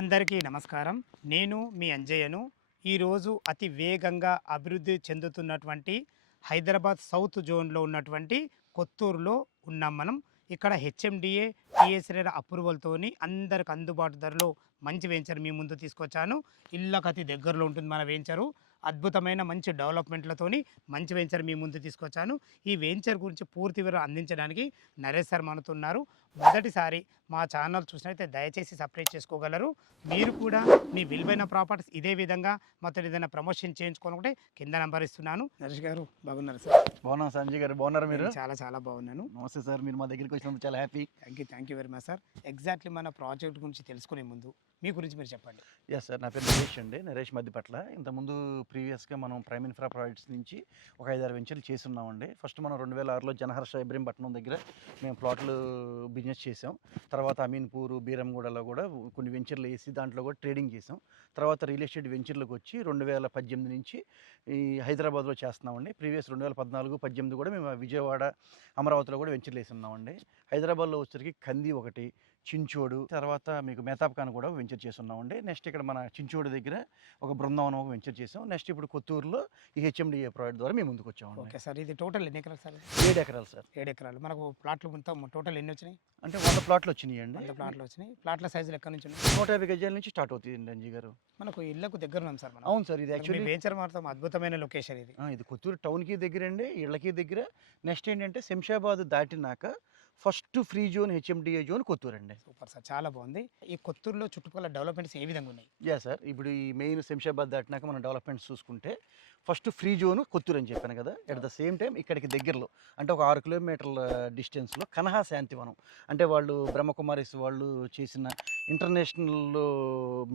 అందరికీ నమస్కారం. నేను మీ అంజయ్యను. ఈరోజు అతి వేగంగా అభివృద్ధి చెందుతున్నటువంటి హైదరాబాద్ సౌత్ జోన్‌లో ఉన్నటువంటి కొత్తూరులో ఉన్నాం మనం. ఇక్కడ హెచ్ఎండిఏ, టీఎస్‌ఆర్‌ఆర్ అప్రూవల్‌తోని అందరికి అందుబాటు ధరలో మంచి వెంచర్ మీ ముందు తీసుకొచ్చాను. ఇళ్ళకి అతి దగ్గరలో ఉంటుంది మన వెంచరు. అద్భుతమైన మంచి డెవలప్‌మెంట్‌లతోని మంచి వెంచర్ మీ ముందు తీసుకొచ్చాను. ఈ వెంచర్ గురించి పూర్తి వివరాలు అందించడానికి నరేష్ సార్ మనతో ఉన్నారు. మొదటిసారి మా ఛానల్ చూసినట్లయితే దయచేసి సబ్స్క్రైబ్ చేసుకోగలరు. మీరు కూడా మీ విలువైన ప్రాపర్టీస్ ఇదే విధంగా మాతో ఏదైనా ప్రమోషన్ చేయించుకోవాలంటే కింద నంబర్ ఇస్తున్నాను. నరేష్ గారు బాగున్నారు సార్? బాగున్నాం సంజయ్ గారు, బాగున్నారా మీరు? నేను చాలా చాలా బాగున్నాను. నమస్తే సార్, మీరు మా దగ్గరికి వచ్చినందుకు చాలా happy. Thank you very much sir. Exactly మన ప్రాజెక్ట్ గురించి తెలుసుకునే ముందు మీ గురించి మీరు చెప్పండి. ఎస్ సార్, నా పేరు నరేష్ అండి, నరేష్ మధ్యపట్ల. ఇంతకుముందు ప్రీవియస్గా మనం ప్రైమ్ ఇన్ఫ్రా ప్రాజెక్ట్స్ నుంచి ఒక 5-6 వెంచర్లు చేస్తున్నామండి. ఫస్ట్ మనం 2006లో జనహర్ష ఇబ్రహీంపట్నం దగ్గర మేము ప్లాట్లు బిజినెస్ చేసాం. తర్వాత అమీన్పూర్, బీరంగూడలో కూడా కొన్ని వెంచర్లు వేసి దాంట్లో కూడా ట్రేడింగ్ చేసాం. తర్వాత రియల్ ఎస్టేట్ వెంచర్లకు వచ్చి 2018 నుంచి ఈ హైదరాబాద్లో చేస్తున్నామండి. ప్రీవియస్ 2014, 18 కూడా మేము విజయవాడ, అమరావతిలో కూడా వెంచర్లు వేసి ఉన్నామండి. హైదరాబాద్లో వచ్చేసరికి కంది ఒకటి, చించోడు, తర్వాత మీకు మేతాప్కాన్ కూడా వెంచర్ చేస్తున్నామండి. నెక్స్ట్ ఇక్కడ మన చించోడు దగ్గర ఒక బృందావనం ఒక వెంచర్ చేసాం. నెక్స్ట్ ఇప్పుడు కొత్తూరులో ఈ హెచ్ఎండిఏ ప్రాజెక్ట్ ద్వారా మేము ముందుకు వచ్చామండి. ఓకే సార్, ఇది టోటల్ ఎన్ని ఎకరాలు సార్? 7 ఎకరాలు సార్. 7 ఎకరాలు. మనకు ప్లాట్లు మొత్తం టోటల్ ఎన్ని వచ్చినాయి? అంటే 100 ప్లాట్లు వచ్చినాయండి. 100 ప్లాట్లు వచ్చినాయి. ప్లాట్ల సైజులు ఎక్కడి నుంచి ఉన్నాయి? 150 గజాల నుంచి స్టార్ట్ అవుతుంది అంజీ గారు. మనకు ఇళ్ళకు దగ్గర ఉన్నాం సార్ మనం. అవును సార్, ఇది యాక్చువల్లీ వెంచర్ మాత్రం అద్భుతమైన లొకేషన్ ఇది. ఇది కొత్తూరు టౌన్కి దగ్గర అండి, ఇళ్ళకి దగ్గర. నెక్స్ట్ ఏంటంటే శంషాబాద్ దాటినాక first free zone HMDA zone Kothur అండి. సూపర్ సార్, చాలా బాగుంది. ఈ కొత్తూరులో చుట్టుపక్కల డెవలప్మెంట్స్ ఏ విధంగా ఉన్నాయి? యా సార్, ఇప్పుడు ఈ మెయిన్ శంషాబాద్ దాటినాక మనం డెవలప్మెంట్స్ చూసుకుంటే ఫస్ట్ ఫ్రీ జోన్ కొత్తూరు అని చెప్పాను కదా. అట్ ద సేమ్ టైం ఇక్కడికి దగ్గరలో అంటే ఒక 6 కిలోమీటర్ల డిస్టెన్స్లో కనహా శాంతివనం, అంటే వాళ్ళు బ్రహ్మకుమారిస్ వాళ్ళు చేసిన ఇంటర్నేషనల్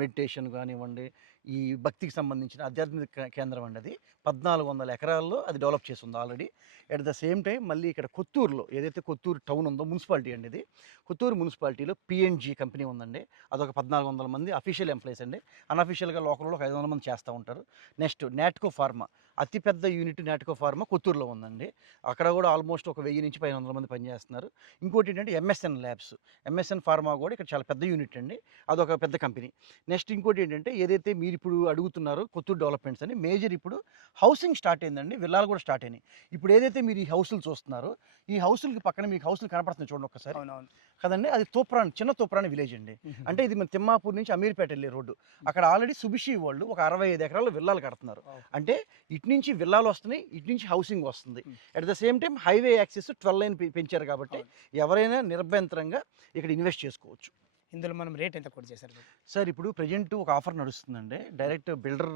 మెడిటేషన్ కానివ్వండి, ఈ భక్తికి సంబంధించిన ఆధ్యాత్మిక కేంద్రం అండి. అది 1400 ఎకరాల్లో అది డెవలప్ చేస్తుంది already. At the same time మళ్ళీ ఇక్కడ కొత్తూరులో ఏదైతే కొత్తూరు టౌన్ ఉందో, మున్సిపాలిటీ అండి ఇది. కొత్తూరు మున్సిపాలిటీలో పిఎన్జీ కంపెనీ ఉందండి. అదొక 1400 మంది అఫీషియల్ ఎంప్లాయీస్ అండి. అన్అఫీషియల్గా లోకల్లో ఒక 500 మంది చేస్తూ ఉంటారు. నెక్స్ట్ నాట్కో ఫార్మా, అతిపెద్ద యూనిట్ నాట్కో ఫార్మా కొత్తూరులో ఉందండి. అక్కడ కూడా ఆల్మోస్ట్ ఒక 1000 నుంచి 1500 మంది పనిచేస్తున్నారు. ఇంకోటి ఏంటంటే ఎంఎస్ఎన్ ల్యాబ్స్, ఎంఎస్ఎన్ ఫార్మా కూడా ఇక్కడ చాలా పెద్ద యూనిట్ అండి. అదొక పెద్ద కంపెనీ. నెక్స్ట్ ఇంకోటి ఏంటంటే ఏదైతే మీరు ఇప్పుడు అడుగుతున్నారో కొత్తూరు డెవలప్మెంట్స్ అని మేజర్ ఇప్పుడు హౌసింగ్ స్టార్ట్ అయిందండి, విల్లాలు కూడా స్టార్ట్ అయినాయి. ఇప్పుడు ఏదైతే మీరు ఈ హౌసులు చూస్తున్నారో, ఈ హౌసులకి పక్కన మీకు హౌసులు కనపడుతుంది చూడండి ఒక్కసారి. అవునవును కదండి, అది తోప్రాన్, చిన్న తోప్రాన్ విలేజ్ అండి. అంటే ఇది మన తిమ్మాపూర్ నుంచి అమీర్పేట వెళ్ళే రోడ్డు. అక్కడ ఆల్రెడీ సుభిషి వాళ్ళు ఒక 65 ఎకరాలు విల్లాలు కడుతున్నారు. అంటే ఇటు నుంచి విల్లాలు వస్తున్నాయి, ఇటు నుంచి హౌసింగ్ వస్తుంది. At the same time highway access 12 line పెంచారు కాబట్టి ఎవరైనా నిర్భయంతరంగా ఇక్కడ ఇన్వెస్ట్ చేసుకోవచ్చు. ఇందులో మనం రేట్ ఎంత కొట్టి చేశారు సార్? ఇప్పుడు ప్రజెంట్ ఒక ఆఫర్ నడుస్తుందండి. డైరెక్ట్ బిల్డర్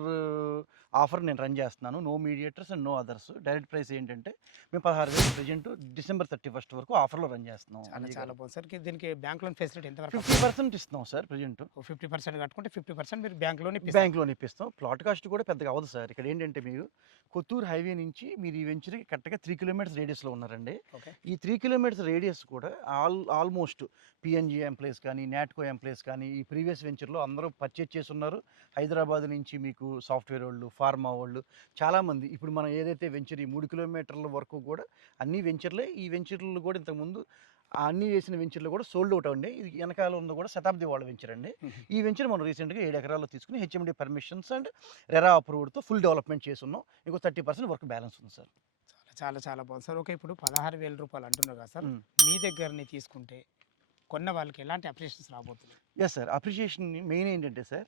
ఆఫర్ నేను రన్ చేస్తున్నాను. No mediators and no others. Direct price ఏంటంటే మేము 16,000 ప్రజెంట్ డిసెంబర్ 31 వరకు ఆఫర్లో రన్ చేస్తున్నాం. చాలా బాగుంది సార్. దీనికి బ్యాంక్ లోన్ ఫెసిలిటీ ఎంత వరకు? 50% ఇస్తున్నాం సార్ ప్రజెంట్. 50% కట్టుకుంటే 50% మీరు బ్యాంక్ లోన్ ఇప్పిస్తాం. ప్లాట్ కాస్ట్ కూడా పెద్దగా అవ్వదు సార్. ఇక్కడ ఏంటంటే మీరు కొత్తూరు హైవే నుంచి మీరు ఈ వెంచర్కి కరెక్ట్గా 3 కిలోమీటర్స్ రేడియస్లో ఉన్నారండి. ఈ 3 కిలోమీటర్స్ రేడియస్ కూడా ఆల్మోస్ట్ పిఎన్జీ ఎంప్లాయీస్ కానీ, నాట్కో ఎంప్లాయీస్ కానీ ఈ ప్రీవియస్ వెంచర్లో అందరూ పర్చేజ్ చేస్తున్నారు. హైదరాబాద్ నుంచి మీకు సాఫ్ట్వేర్ వాళ్ళు, ఫార్మా వాళ్ళు చాలామంది. ఇప్పుడు మనం ఏదైతే వెంచర్ ఈ 3 కిలోమీటర్ల వరకు కూడా అన్ని వెంచర్లే. ఈ వెంచర్లు కూడా ఇంతకుముందు అన్ని వేసిన వెంచర్లు కూడా సోల్డ్ అవుట్ అండి. ఇది వెనకాల ఉంది కూడా శతాబ్ది వాళ్ళ వెంచర్ అండి. ఈ వెంచర్ మనం రీసెంట్గా 7 ఎకరాల్లో తీసుకుని హెచ్ఎండి పర్మిషన్స్ అండ్ రెరా అప్రూవ్డ్తో ఫుల్ డెవలప్మెంట్ చేస్తున్నాం. ఇంకో 30% వర్క్ బ్యాలెన్స్ ఉంది సార్. చాలా చాలా బాగుంది సార్. ఓకే, ఇప్పుడు 16,000 రూపాయలు అంటున్నారు కదా సార్, మీ దగ్గరని తీసుకుంటే కొన్న వాళ్ళకి ఎలాంటి అప్రిషియేషన్స్ రాబోతుంది? ఎస్ సార్, అప్రిషియేషన్ మెయిన్ ఏంటంటే సార్,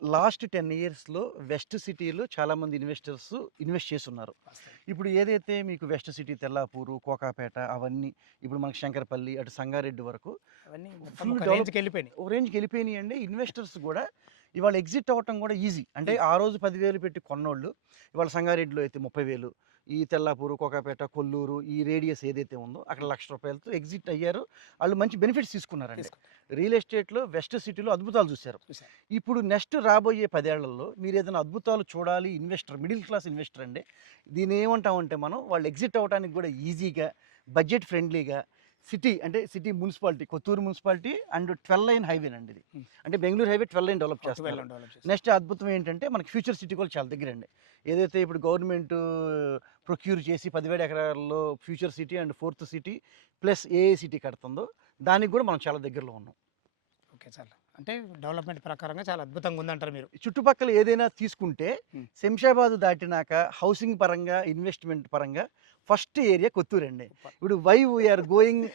లాస్ట్ 10 ఇయర్స్లో వెస్ట్ సిటీలో చాలామంది ఇన్వెస్టర్స్ ఇన్వెస్ట్ చేస్తున్నారు. ఇప్పుడు ఏదైతే మీకు వెస్ట్ సిటీ, తెల్లాపూరు, కోకాపేట అవన్నీ ఇప్పుడు మనకి శంకరపల్లి, అటు సంగారెడ్డి వరకు రేంజ్కి వెళ్ళిపోయినాయి అండి. ఇన్వెస్టర్స్ కూడా ఇవాళ ఎగ్జిట్ అవ్వటం కూడా ఈజీ. అంటే ఆ రోజు 10,000 పెట్టి కొన్నోళ్ళు ఇవాళ సంగారెడ్డిలో అయితే 30,000, ఈ తెల్లాపూరు, కోకాపేట, కొల్లూరు ఈ రేడియస్ ఏదైతే ఉందో అక్కడ ₹1,00,000 ఎగ్జిట్ అయ్యారు. వాళ్ళు మంచి బెనిఫిట్స్ తీసుకున్నారండి. రియల్ ఎస్టేట్లో వెస్ట్ సిటీలో అద్భుతాలు చూశారు. ఇప్పుడు నెక్స్ట్ రాబోయే 10 ఏళ్లలో మీరు ఏదైనా అద్భుతాలు చూడాలి, ఇన్వెస్టర్, మిడిల్ క్లాస్ ఇన్వెస్టర్ అండి, దీన్ని ఏమంటామంటే మనం వాళ్ళు ఎగ్జిట్ అవ్వడానికి కూడా ఈజీగా, బడ్జెట్ ఫ్రెండ్లీగా సిటీ అంటే city municipality, Kothur municipality and 12 line highway అండి ఇది. అంటే బెంగళూరు హైవే 12 లైన్ డెవలప్ చేస్తారు. నెక్స్ట్ అద్భుతం ఏంటంటే మనకి ఫ్యూచర్ సిటీ కూడా చాలా దగ్గర అండి. ఏదైతే ఇప్పుడు గవర్నమెంట్ ప్రొక్యూర్ చేసి 10,000 ఎకరాల్లో future city and 4th city plus AA city కడుతుందో దానికి కూడా మనం చాలా దగ్గరలో ఉన్నాం. ఓకే సార్, అంటే డెవలప్మెంట్ ప్రకారంగా చాలా అద్భుతంగా ఉందంటారు మీరు. చుట్టుపక్కల ఏదైనా తీసుకుంటే హ్మ్. శంషాబాద్ దాటినాక హౌసింగ్ పరంగా, ఇన్వెస్ట్‌మెంట్ పరంగా ఫస్ట్ ఏరియా కొత్తూరండి. సూపర్. ఇప్పుడు why we are going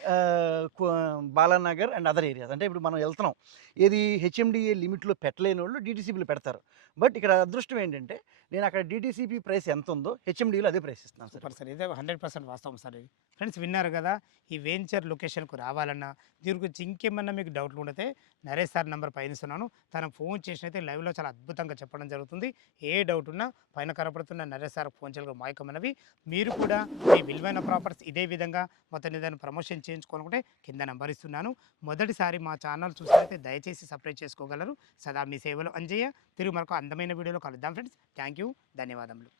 Balanagar and other areas. అంటే ఇప్పుడు మనం వెళ్తున్నాం. ఏది హెచ్ఎండిఏ లిమిట్‌లో పెట్టలేనోళ్ళు డీటీసీపీలో పెడతారు. బట్ ఇక్కడ అదృష్టం ఏంటంటే నేను అక్కడ డీటీసీపీ ప్రైస్ ఎంతుందో హెచ్ఎండిఏలో అదే ప్రైస్ ఇస్తున్నాను సార్. Super sir. ఇదే 100% వాస్తవం సార్ ఇది. ఫ్రెండ్స్ విన్నారు కదా! ఈ వెంచర్ లొకేషన్‌కు రావాలన్నా, దీని గురించి ఇంకేమన్నా మీకు డౌట్లు ఉండితే నరేష్ సార్ నంబర్ పైన ఇస్తున్నాను. తనకు ఫోన్ చేసినైతే లైవ్‌లో చాలా అద్భుతంగా చెప్పడం జరుగుతుంది. ఏ డౌట్ ఉన్నా పైన కనపడుతున్న నరేష్ సార్‌కి ఫోన్ చేయగల మాయకమైనవి. మీరు కూడా మీ విలువైన ప్రాపర్టీస్ ఇదే విధంగా మొత్తం ఏదైనా ప్రమోషన్ చేయించుకోవాలనుకుంటే కింద నంబర్ ఇస్తున్నాను. మొదటిసారి మా ఛానల్ చూసినట్లయితే దయచేసి సబ్స్క్రైబ్ చేసుకోగలరు. సదా మీ సేవలో అంజయ్య. తిరిగి మరొక అందమైన వీడియోలో కలుద్దాం ఫ్రెండ్స్. Thank you. ధన్యవాదములు.